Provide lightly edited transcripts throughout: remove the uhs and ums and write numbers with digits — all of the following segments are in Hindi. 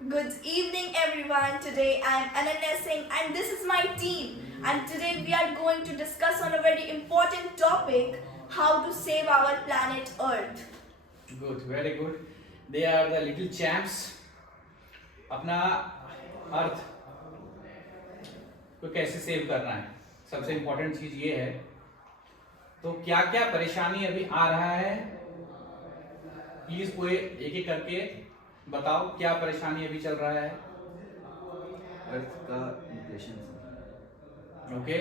Good evening, everyone. Today I am Ananya Singh, and this is my team. And today we are going to discuss on a very important topic: how to save our planet Earth. Good, very good. They are the little champs. अपना अर्थ को कैसे सेव करना है, सबसे इम्पोर्टेंट चीज ये है। तो क्या क्या परेशानी अभी आ रहा है, प्लीज कोई एक एक करके बताओ क्या परेशानी अभी चल रहा है। अर्थ का इन्फ्लेशन। ओके,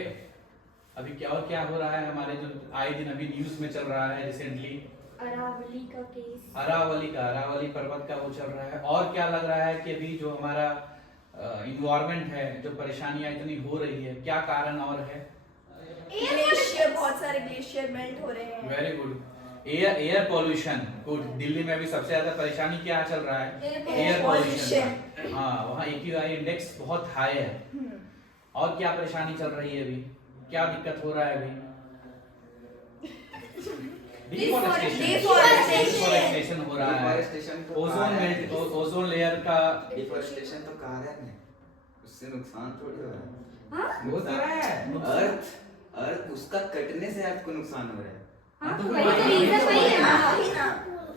अभी क्या और क्या हो रहा है हमारे जो आए दिन अभी न्यूज में चल रहा है रिसेंटली। अरावली का केस, अरावली पर्वत का वो चल रहा है। और क्या लग रहा है कि अभी जो हमारा इन्वायरमेंट है, जो परेशानियां इतनी हो रही है, क्या कारण और है? ग्लेशियर, बहुत सारे ग्लेशियर मेल्ट हो रहे हैं। Very good. Air pollution, good. Delhi में भी सबसे ज्यादा परेशानी क्या चल रहा है? Air pollution. हाँ, वहाँ AQI इंडेक्स बहुत हाई है। और क्या परेशानी चल रही है अभी, क्या दिक्कत हो रहा है अभी? डिफॉरेस्टेशन हो रहा है। ओजोन लेयर का डिफॉरेस्टेशन तो कारण है, उससे नुकसान थोड़ी हो रहा है। हो तो रहा है। अर्थ उसका कटने से अर्थ को नुकसान हो रहा है। तो वही तो रीजन वही है ना।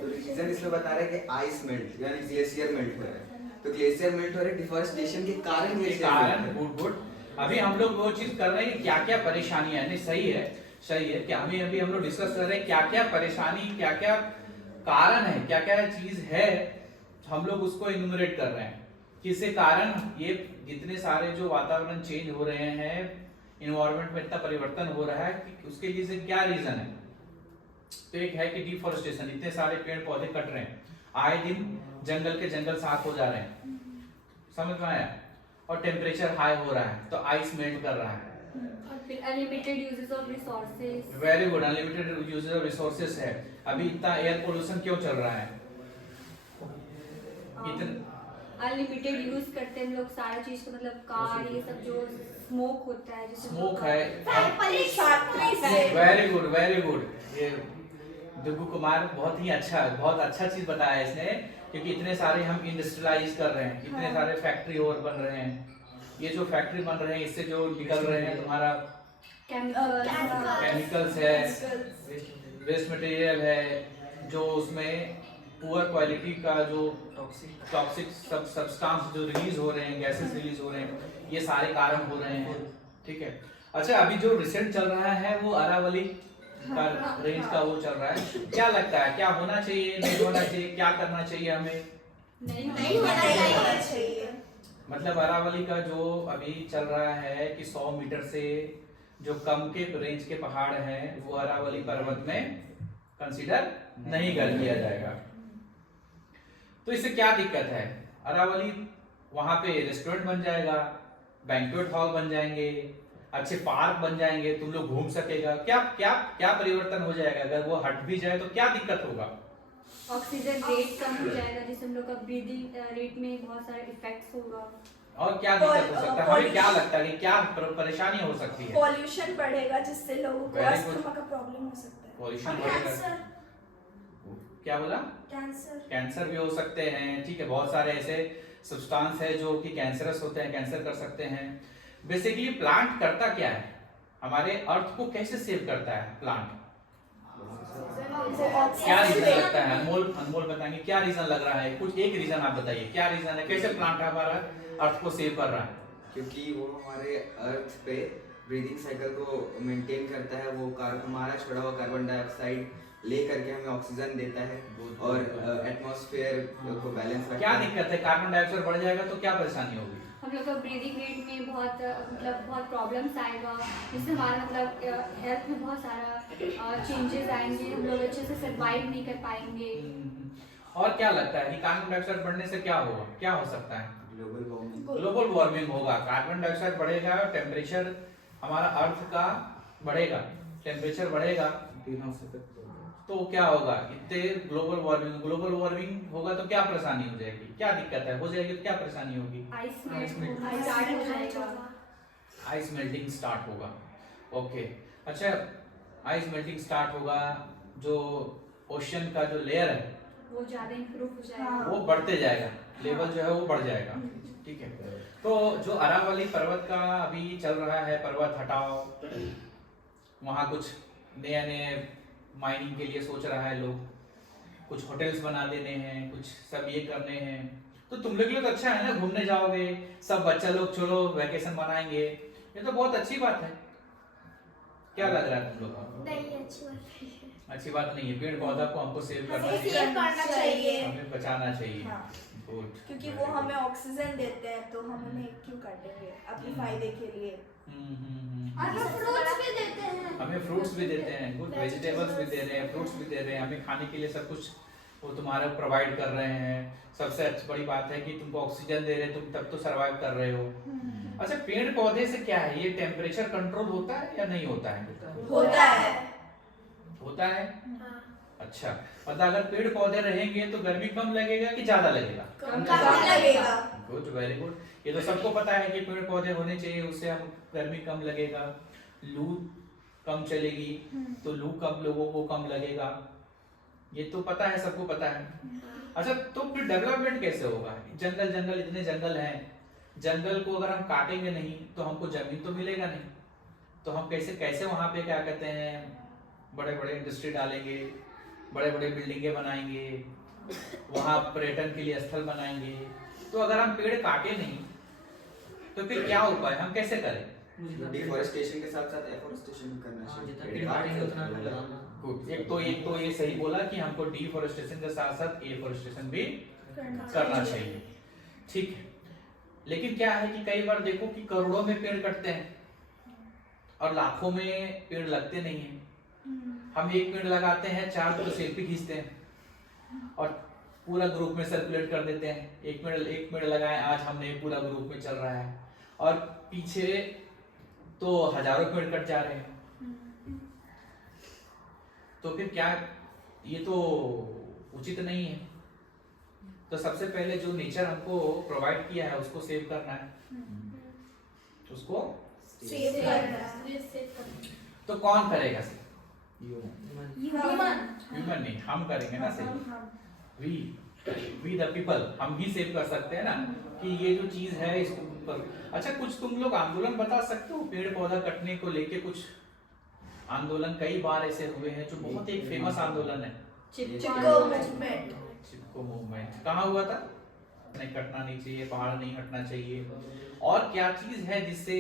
तो रीजन इसमें बता रहा है कि आइस मेल्ट यानी ग्लेशियर मेल्ट हो रहा है। तो ग्लेशियर मेल्ट हो रहा है डिफॉरेस्टेशन के कारण, ग्लेशियर गुड। अभी हम लोग वो चीज कर रहे हैं, क्या क्या परेशानियां है। सही है, सही है। क्या अभी हम लोग डिस्कस कर रहे हैं क्या क्या परेशानी, क्या क्या कारण है, क्या क्या चीज है, हम लोग उसको इन्यूमरेट कर रहे हैं। किसके कारण ये जितने सारे जो वातावरण चेंज हो रहे हैं, इन्वायरमेंट में इतना परिवर्तन हो रहा है, कि उसके लिए से क्या रीजन है। तो एक है कि डिफॉरेस्टेशन, इतने सारे पेड़ पौधे कट रहे हैं, आए दिन जंगल के जंगल साफ हो जा रहे हैं, समझ में आया। और टेम्परेचर हाई हो रहा है, तो आइस मेल्ट कर रहा है। और फिर unlimited uses of resources. Very good, unlimited uses of resources है। अभी इतना एयर पोल्यूशन क्यों चल रहा है? अनलिमिटेड यूज करते हैं हम लोग सारा चीज को, मतलब कार ये सब जो स्मोक होता है, जैसे स्मोक है। फैक्ट्री से। Very good, very good. ये दुग्गू कुमार बहुत अच्छा चीज बताया इसने, क्योंकि इतने सारे हम इंडस्ट्रियलाइज कर रहे हैं, इतने सारे फैक्ट्री और बन रहे हैं। ये जो फैक्ट्री बन रहे हैं, इससे जो निकल रहे हैं तुम्हारा केमिकल्स है, वेस्ट मटेरियल है, जो उसमें पुअर क्वालिटी का जो टॉक्सिक सब्सटेंस जो रिलीज हो रहे हैं, गैसेस रिलीज हो रहे हैं, ये सारे कारण हो रहे हैं। ठीक है। अच्छा, अभी जो रिसेंट चल रहा है वो अरावली का रेंज का वो चल रहा है। क्या लगता है, क्या होना चाहिए, नहीं होना चाहिए, क्या करना चाहिए हमें? नहीं होना चाहिए। मतलब अरावली का जो अभी चल रहा है कि 100 मीटर से जो कम के रेंज के पहाड़ हैं, वो अरावली पर्वत में कंसीडर नहीं कर लिया जाएगा। तो इससे क्या दिक्कत है? अरावली वहां पे रेस्टोरेंट बन जाएगा, बैंक्वेट हॉल बन जाएंगे, अच्छे पार्क बन जाएंगे, तुम लोग घूम सकेगा। क्या क्या क्या परिवर्तन हो जाएगा? अगर वो हट भी जाए तो क्या दिक्कत होगा? ऑक्सीजन रेट कम हो जाएगा, जिससे हम लोग का ब्रीदिंग रेट में बहुत सारे इफेक्ट्स होगा। और क्या दिक्कत हो सकता है? हमें क्या लगता है कि क्या परेशानी हो सकती है? पॉल्यूशन बढ़ेगा, जिससे लोगों को Very good. अस्थमा का प्रॉब्लम हो सकता है। पॉल्यूशन बढ़ेगा। क्या बोला? कैंसर भी हो सकते हैं। ठीक है, बहुत सारे ऐसे सब्सटेंस है जो कि कैंसरस होते हैं, कैंसर कर सकते हैं। बेसिकली प्लांट करता क्या है, हमारे अर्थ को कैसे सेव करता है प्लांट? क्या रीजन लगता है? अनमोल बताएंगे क्या रीजन लग रहा है। कुछ एक रीजन आप बताइए, क्या रीजन है, कैसे प्लांट हमारा अर्थ को सेव कर रहा है? क्योंकि वो हमारे अर्थ पे ब्रीदिंग साइकिल को मेंटेन करता है। वो हमारा छोड़ा हुआ कार्बन डाइऑक्साइड ले करके हमें ऑक्सीजन देता है और एटमॉस्फेयर को बैलेंस रखता है। क्या दिक्कत है? कार्बन डाइऑक्साइड बढ़ जाएगा तो क्या परेशानी होगी? हम लोग का ब्रीदिंग रेट में बहुत प्रॉब्लम्स आएगा, जिससे हमारा मतलब हेल्थ में बहुत सारा चेंजेस आएंगे। हम लोग अच्छे से सर्वाइव नहीं कर पाएंगे। और क्या लगता है कि कार्बन डाइऑक्साइड बढ़ने से क्या होगा, क्या हो सकता है? ग्लोबल वार्मिंग होगा। कार्बन डाइऑक्साइड बढ़ेगा, टेम्परेचर हमारा अर्थ का बढ़ेगा, टेम्परेचर बढ़ेगा, तो क्या होगा? इतने ग्लोबल वार्मिंग होगा तो क्या परेशानी हो जाएगी, क्या दिक्कत है, हो जाएगी तो क्या परेशानी होगी? आइस मेल्टिंग स्टार्ट होगा। ओके, अच्छा, आइस मेल्टिंग स्टार्ट होगा, जो ओशन का जो लेयर है वो ज्यादा इम्प्रूव हो जाएगा। वो बढ़ते जाएगा। लेवल जो है वो बढ़ जाएगा। ठीक है, तो जो अरावली पर्वत का अभी चल रहा है, पर्वत हटाओ, वहाँ कुछ नए नए माइनिंग के लिए सोच रहा है लोग, कुछ होटल्स बना देने हैं, कुछ सब ये करने हैं, तो तुम लोग के लिए तो अच्छा है ना, घूमने जाओगे, सब बच्चा लोग चलो वैकेशन मनाएंगे, ये तो बहुत अच्छी बात है। क्या लग रहा है तुम लोग को? नहीं, अच्छी बात नहीं है। अच्छी बात नहीं है, पेड़ पौधा को हमको सेव करना हमें चाहिए, सेव करना चाहिए, हमें बचाना चाहिए। हाँ। Good, क्योंकि very वो good. हमें ऑक्सीजन देते हैं, तो हम उन्हें क्यों काटेंगे अपने फायदे के लिए। हमें फ्रूट्स भी देते हैं। हमें फ्रूट्स भी देते हैं, गुड वेजिटेबल्स भी दे रहे हैं, फ्रूट्स भी दे रहे हैं, हमें खाने के लिए सब कुछ वो तुम्हारा प्रोवाइड कर रहे हैं। सबसे अच्छी बड़ी बात है कि तुमको ऑक्सीजन दे रहे हैं, तुम तब तो सरवाइव कर रहे हो। अच्छा, पेड़ पौधे से क्या है, ये टेम्परेचर कंट्रोल होता है या नहीं होता है? होता है। होता है। हाँ। अच्छा, मतलब अगर पेड़ पौधे रहेंगे तो गर्मी कम लगेगा कि ज्यादा लगेगा? कम लगेगा। Good, very good. ये तो सबको पता है कि पेड़ पौधे होने चाहिए, उससे हम गर्मी कम लगेगा, लू कम चलेगी, तो लू कम लोगों को कम लगेगा, ये तो पता है, सबको पता है। अच्छा, तो फिर डेवलपमेंट कैसे होगा? जंगल जंगल इतने जंगल हैं, जंगल को अगर हम काटेंगे नहीं तो हमको जमीन तो मिलेगा नहीं, तो हम कैसे कैसे वहाँ पे क्या कहते हैं बड़े बड़े इंडस्ट्री डालेंगे, बड़े बड़े बिल्डिंगें बनाएंगे, वहाँ पर्यटन के लिए स्थल बनाएंगे। तो अगर हम पेड़ काटे नहीं तो फिर क्या उपाय, हम कैसे करें? डिफोरेस्टेशन के साथ साथ एफोरेस्टेशन भी करना चाहिए। जितना पेड़ काटेंगे उतना लगाना। गुड, एक तो ये सही बोला कि हमको डिफोरेस्टेशन के साथ साथ एफोरेस्टेशन भी करना चाहिए। ठीक है, लेकिन क्या है कि कई बार देखो कि करोड़ों में पेड़ कटते हैं और लाखों में पेड़ लगते नहीं हैं। हम एक पेड़ लगाते हैं, 4 तो सेल्फी खींचते हैं और पूरा ग्रुप में सर्कुलेट कर देते हैं, एक पेड़ लगाए आज हमने, पूरा ग्रुप में चल रहा है, और पीछे तो हजारों पेड़ कट जा रहे हैं। तो फिर क्या, ये तो उचित नहीं है। तो सबसे पहले जो नेचर हमको प्रोवाइड किया है उसको सेव करना है, उसको सेव करना। तो कौन करेगा सेव? ह्यूमन। ह्यूमन नहीं, हम करेंगे ना सेव, वी द पीपल, हम ही सेव कर सकते हैं ना कि ये जो चीज है इसको पर। अच्छा, कुछ तुम लोग आंदोलन बता सकते हो पेड़ पौधा कटने को लेके? कुछ आंदोलन कई बार ऐसे हुए हैं जो बहुत एक फेमस आंदोलन है, चिपको मूवमेंट। चिपको मूवमेंट कहाँ हुआ था? नहीं, कटना नहीं चाहिए, पहाड़ नहीं हटना चाहिए। और क्या चीज है जिससे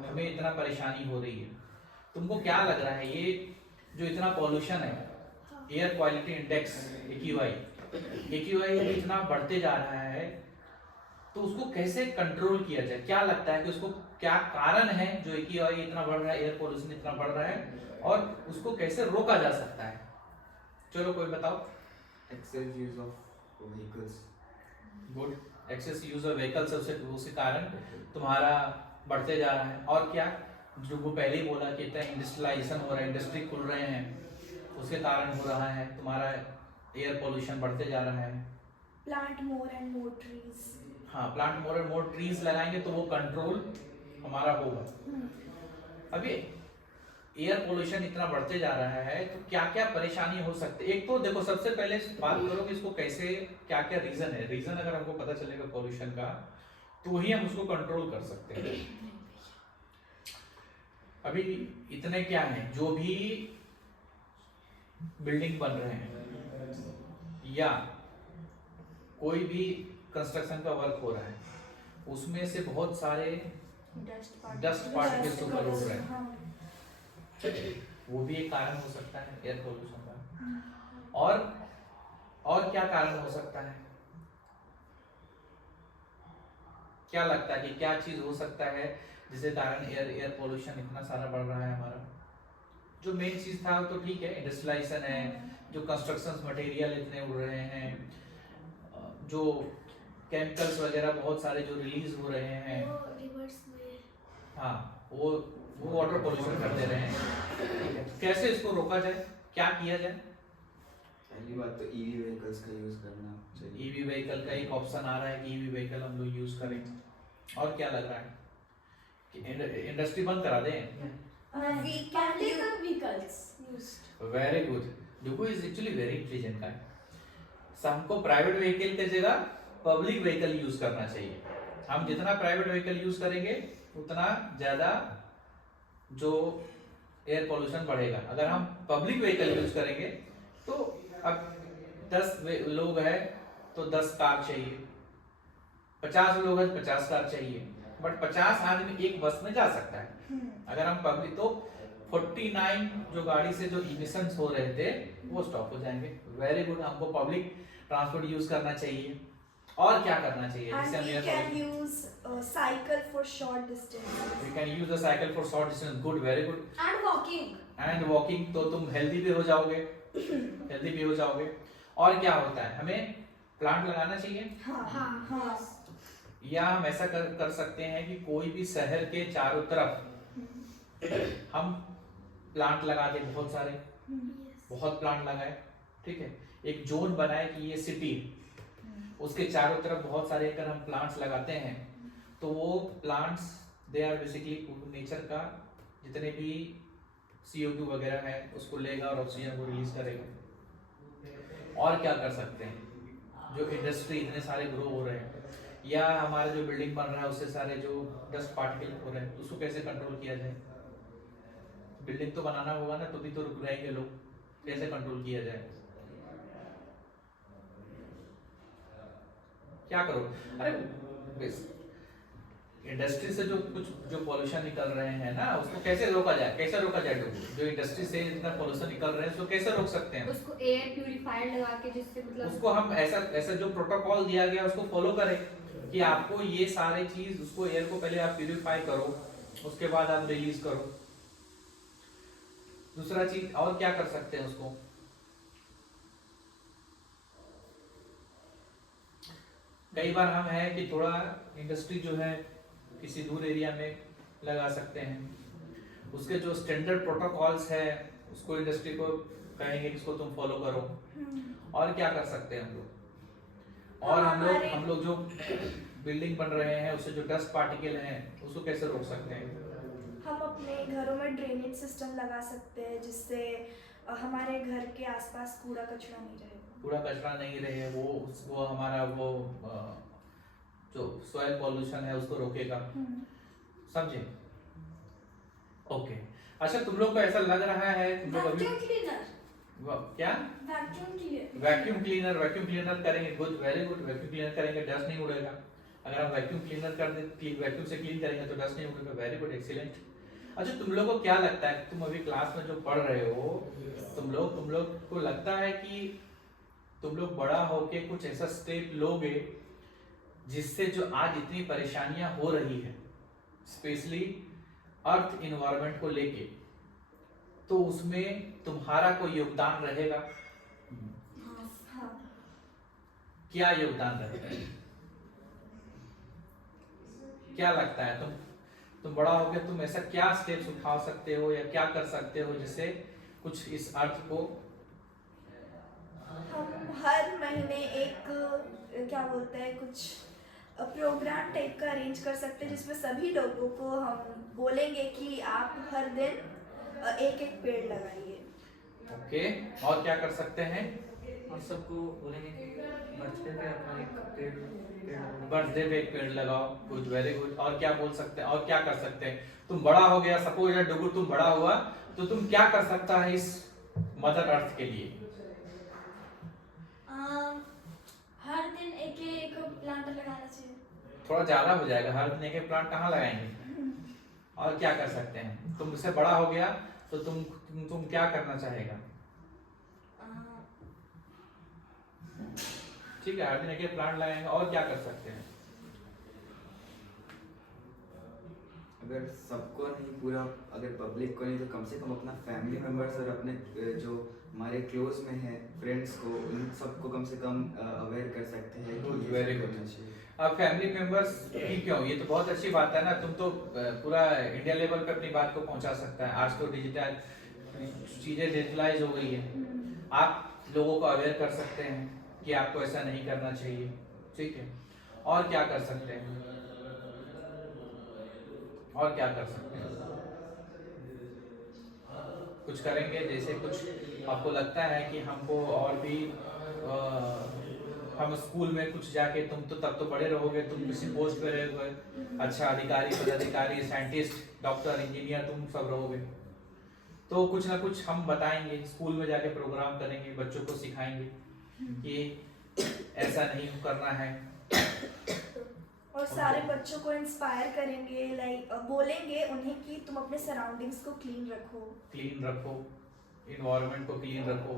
हमें इतना परेशानी हो रही है? तुमको क्या लग रहा है ये जो इतना पॉल्यूशन है, एयर क्वालिटी इंडेक्स AQI इतना बढ़ते जा रहा है, तो उसको कैसे कंट्रोल किया जाए? क्या लगता है कि उसको क्या कारण है जो AQI इतना बढ़ रहा है, एयर पॉल्यूशन इतना बढ़ रहा है, और उसको कैसे रोका जा सकता है? चलो कोई बताओ। Excess use of vehicles. Good, excess use of vehicles उसके कारण तुम्हारा बढ़ते जा रहा है। और क्या, जो वो पहले ही बोला कि इतना इंडस्ट्रियलाइजेशन हो रहा है, इंडस्ट्री खुल रहे हैं, उसके कारण हो रहा है, तुम्हारा एयर पोल्यूशन बढ़ते जा रहा है। Plant more and more trees. हाँ, plant more and more trees लगाएंगे तो वो कंट्रोल हमारा होगा। अभी एयर पोल्यूशन इतना बढ़ते जा रहा है तो क्या क्या परेशानी हो सकती है? एक तो देखो, सबसे पहले बात करो कि इसको कैसे, क्या क्या रीजन है। रीजन अगर हमको पता चलेगा पोल्यूशन का तो ही हम उसको कंट्रोल कर सकते हैं। अभी इतने क्या है, जो भी बिल्डिंग बन रहे हैं या कोई भी कंस्ट्रक्शन का वर्क हो रहा है, उसमें से बहुत सारे डस्ट पार्टिकल्स ऊपर उड़ रहे हैं, वो भी एक कारण हो सकता है एयर पोल्यूशन का। और क्या कारण हो सकता है? क्या लगता है कि क्या चीज हो सकता है जिसके कारण एयर पोल्यूशन इतना सारा बढ़ रहा है हमारा? जो मेन चीज था तो ठीक है, इंडस्ट्रियलाइजेशन है, जो कंस्ट्रक्शन मटेरियल इतने उड़ रहे हैं, जो केमिकल्स वगैरह बहुत सारे जो रिलीज हो रहे हैं, रिवर्स में। हाँ, वो वाटर पोल्यूशन कर दे रहे हैं। कैसे इसको रोका जाए, क्या किया जाए? पहली बात तो ईवी व्हीकल्स का यूज करना चाहिए। ईवी व्हीकल का एक ऑप्शन आ रहा है कि ईवी व्हीकल हम लोग यूज करें। और क्या लग रहा है कि इंडस्ट्री बंद करा दें? We can use vehicles used. Very good, Dugu is actually very intelligent guy. हमको प्राइवेट व्हीकल की जगह पब्लिक व्हीकल यूज करना चाहिए। हम जितना प्राइवेट व्हीकल यूज करेंगे उतना ज्यादा जो एयर पोल्यूशन बढ़ेगा। अगर हम पब्लिक व्हीकल यूज करेंगे तो अब 10 लोग हैं तो 10 कार चाहिए, 50 लोग हैं तो 50 कार चाहिए, बट 50 आदमी एक बस में जा सकता है। अगर हम पब्लिक तो 49 जो गाड़ी से जो इमिशंस हो रहे थे वो स्टॉप हो जाएंगे। वेरी गुड, हमको पब्लिक ट्रांसपोर्ट यूज करना चाहिए। और क्या करना चाहिए? And we can use a cycle for short distance. We can use a cycle for short distance. Good, very good. And walking. And walking तो तुम हेल्दी भी हो जाओगे, हेल्दी भी हो जाओगे। और क्या होता है, हमें प्लांट लगाना चाहिए। हाँ। या हम ऐसा कर सकते हैं कि कोई भी शहर के चारों तरफ हम प्लांट लगा दें, बहुत सारे, बहुत प्लांट लगाए, ठीक है। एक जोन बनाए कि ये सिटी, उसके चारों तरफ बहुत सारे अगर हम प्लांट्स लगाते हैं तो वो plants they are basically nature का जितने भी CO2 वगैरह है उसको लेगा और ऑक्सीजन को रिलीज करेगा। और क्या कर सकते हैं, जो इंडस्ट्री इतने सारे ग्रो हो रहे हैं या हमारा जो बिल्डिंग बन रहा है उससे सारे जो डस्ट पार्टिकल हो रहे हैं उसको कैसे कंट्रोल किया जाए। बिल्डिंग तो बनाना होगा ना, तो भी तो रुक रहेंगे लोग, कैसे कंट्रोल किया जाए, क्या करो। अरे इंडस्ट्री से जो कुछ जो पॉल्यूशन निकल रहे हैं ना उसको कैसे रोका जाए, कैसे रोका जाए? जो इंडस्ट्री से जितना पॉल्यूशन निकल रहे हैं उसको कैसे रोक सकते हैं? उसको एयर प्यूरिफायर लगा के, जिससे मतलब उसको हम ऐसा जो प्रोटोकॉल दिया गया उसको फॉलो करें कि आपको ये सारे चीज, उसको एयर को पहले आप प्यूरिफाई करो, उसके बाद आप रिलीज करो। दूसरा चीज और क्या कर सकते हैं उसको, कई बार हम है कि थोड़ा इंडस्ट्री जो है किसी दूर एरिया में लगा सकते हैं, उसके जो स्टैंडर्ड प्रोटोकॉल्स है उसको इंडस्ट्री को कहेंगे कि इसको तुम फॉलो करो। और क्या कर सकते हैं हम लोग, और हम लोग जो बिल्डिंग बन रहे हैं उससे जो डस्ट पार्टिकल हैं उसको कैसे रोक सकते हैं? हम अपने घरों में ड्रेनेज सिस्टम लगा सकते हैं जिससे हमारे घर के आसपास कूड़ा कचरा नहीं रहे। कूड़ा कचरा नहीं रहे, वो हमारा वो जो सॉइल पॉल्यूशन है उसको रोकेगा, समझे? ओके, अच्छा तुम लोग को ऐसा लग रहा है तुम लोग अभी Vacuum cleaner. क्या Vacuum cleaner. वैक्यूम क्लीनर करेंगे, good, very good. Vacuum cleaner करेंगे, डस्ट नहीं उड़ेगा। अगर हम वैक्यूम क्लीनर कर दे, वैक्यूम से क्लीन करेंगे तो डस्ट नहीं उड़ेगा। Very good, excellent. अच्छा तुम लोग को क्या लगता है, तुम अभी क्लास में जो पढ़ रहे हो, तुम लोग को लगता है कि तुम लोग बड़ा होके कुछ ऐसा स्टेप लोगे जिससे जो आज इतनी परेशानियां हो रही है स्पेशली अर्थ इन्वायरमेंट को लेके, तो उसमें तुम्हारा कोई योगदान रहेगा? क्या योगदान रहेगा? क्या लगता है तुम बड़ा होके तुम ऐसा क्या स्टेप्स उठा सकते हो या क्या कर सकते हो जिससे कुछ इस अर्थ को? हम हर महीने एक क्या बोलते हैं कुछ प्रोग्राम टाइप का अरेंज कर सकते हैं जिसमें सभी लोगों को हम बोलेंगे कि आप हर दिन एक एक पेड़ लगाइए। ओके, और क्या कर सकते हैं? और सबको बोलेंगे कि बर्थडे पे अपना एक पेड़ बर्थडे पे एक पेड़ लगाओ, गुड, वेरी गुड। और क्या बोल सकते हैं, और क्या कर सकते हैं? तुम बड़ा हो गया, सपोज डुगु तुम बड़ा हुआ तो तुम क्या कर सकता है इस मदर अर्थ के लिए? हर दिन एक एक प्लांट लगाना चाहिए। थोड़ा ज्यादा हो जाएगा, हर दिन एक प्लांट कहाँ लगाएंगे? और क्या कर सकते हैं? तुम इससे बड़ा हो गया तो तुम क्या करना चाहेगा? ठीक है, हर दिन एक प्लांट लगाएंगे। और क्या कर सकते हैं? अगर सबको नहीं, पूरा अगर पब्लिक को नहीं तो कम से कम अपना फैमिली मेंबर्स और अपने जो हमारे क्लोज में है फ्रेंड्स को, उन सबको कम से कम अवेयर कर सकते हैं। Good, very good. अब फैमिली मेंबर्स ही क्यों, ये तो बहुत अच्छी बात है ना। तुम तो पूरा इंडिया लेवल पे अपनी बात को पहुंचा सकता है। आज तो डिजिटल चीजें डिजिटलाइज हो गई है, आप लोगों को अवेयर कर सकते हैं कि आपको ऐसा नहीं करना चाहिए, ठीक है। और क्या कर सकते हैं? और क्या कर सकते हैं? कुछ करेंगे, जैसे कुछ आपको लगता है कि हमको और भी हम स्कूल में कुछ जाके, तुम तो तब तो बड़े रहोगे, तुम किसी पोस्ट पे रहोगे, अच्छा अधिकारी, पदाधिकारी, साइंटिस्ट, डॉक्टर, इंजीनियर, तुम सब रहोगे। तो कुछ ना कुछ हम बताएंगे, स्कूल में जाके प्रोग्राम करेंगे, बच्चों को सिखाएंगे कि ऐसा नहीं करना है। और सारे बच्चों को इंस्पायर करेंगे, लाइक बोलेंगे उन्हें कि तुम अपने सराउंडिंग्स को क्लीन रखो, इन्वायरमेंट को क्लीन रखो,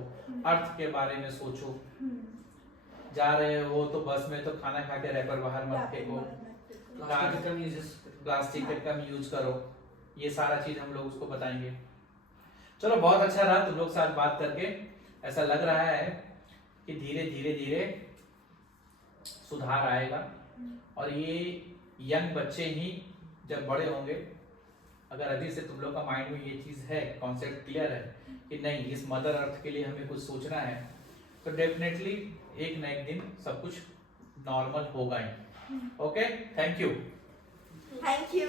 अर्थ के बारे में सोचो। जा रहे हो तो बस में तो खाना खा के रैपर बाहर मत फेंको, प्लास्टिक का यूज प्लास्टिक का कम यूज करो, ये सारा चीज हम लोग उसको बताएंगे। चलो बहुत अच्छा रहा तुम लोग साथ बात करके। ऐसा लग रहा है कि धीरे धीरे सुधार आएगा, और ये यंग बच्चे ही जब बड़े होंगे, अगर अभी से तुम लोग का माइंड में ये चीज है, कॉन्सेप्ट क्लियर है कि नहीं इस मदर अर्थ के लिए हमें कुछ सोचना है, तो डेफिनेटली एक ना एक दिन सब कुछ नॉर्मल होगा ही। Okay, thank you. Thank you.